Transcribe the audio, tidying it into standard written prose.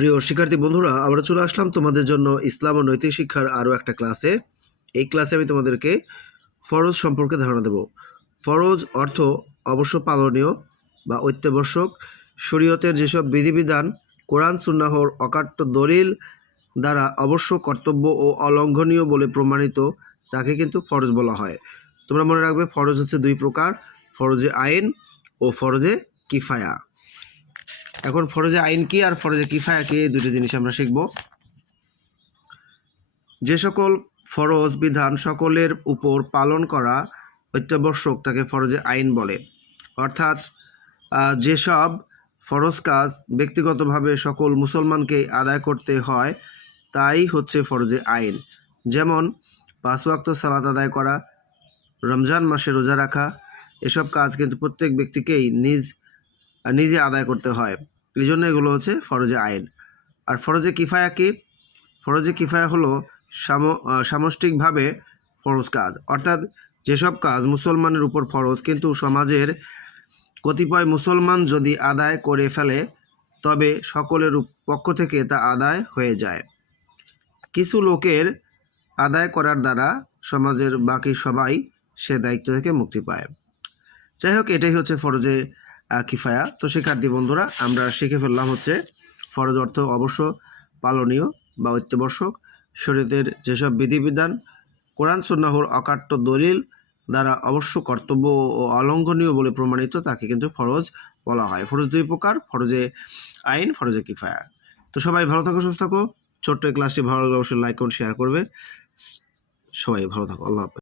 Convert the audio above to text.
প্রিয় শিক্ষার্থী বন্ধুরা, আমরা চলে আসলাম তোমাদের জন্য ইসলাম ও নৈতিক শিক্ষার আরও একটা ক্লাসে। এই ক্লাসে আমি তোমাদেরকে ফরজ সম্পর্কে ধারণা দেব। ফরজ অর্থ অবশ্য পালনীয় বা অত্যাবশ্যক। শরীয়তের যেসব বিধিবিধান কোরআন সুন্নাহর অকাট্য দলিল দ্বারা অবশ্য কর্তব্য ও অলঙ্ঘনীয় বলে প্রমাণিত, তাকে কিন্তু ফরজ বলা হয়। তোমরা মনে রাখবে, ফরজ হচ্ছে দুই প্রকার, ফরজে আইন ও ফরজে কিফায়া। এখন ফরজে আইন কি আর ফরজে কিফায়া কি, এই দুটো জিনিস আমরা শিখব। যে সকল ফরজ বিধান সকলের উপর পালন করা অত্যাবশ্যক তাকে ফরজে আইন বলে। অর্থাৎ যেসব ফরজ কাজ ব্যক্তিগতভাবে সকল মুসলমানকেই আদায় করতে হয় তাই হচ্ছে ফরজে আইন। যেমন 5 ওয়াক্ত সালাত আদায় করা, রমজান মাসে রোজা রাখা, এসব কাজ কিন্তু প্রত্যেক ব্যক্তিকেই নিজে আদায় করতে হয়। এই জন্য এগুলো হচ্ছে ফরজে আইন। আর ফরজে কিফায়া কি? ফরজে কিফায়া হলো সামষ্টিকভাবে ফরজ কাজ। অর্থাৎ যেসব কাজ মুসলমানের উপর ফরজ কিন্তু সমাজের কতিপয় মুসলমান যদি আদায় করে ফেলে তবে সকলের পক্ষ থেকে তা আদায় হয়ে যায়। কিছু লোকের আদায় করার দ্বারা সমাজের বাকি সবাই সে দায়িত্ব থেকে মুক্তি পায়। যাই হোক, এটাই হচ্ছে ফরজে কিফায়া। তো শিক্ষার্থী বন্ধুরা, আমরা শিখে ফেললাম হচ্ছে ফরজ অর্থ অবশ্য পালনীয় বা অত্যাবশ্যক। শরীয়তের যেসব বিধিবিধান কোরআন সুন্নাহর অকাট্য দলিল দ্বারা অবশ্য কর্তব্য ও অলঙ্ঘনীয় বলে প্রমাণিত, তাকে কিন্তু ফরজ বলা হয়। ফরজ দুই প্রকার, ফরজে আইন, ফরজে কিফায়া। তো সবাই ভালো থাকো, সুস্থ থাকো। ছোট্ট ক্লাসটি ভালো লাগলে অবশ্যই লাইক করুন, শেয়ার করবে। সবাই ভালো থাকো। আল্লাহ হাফেজ।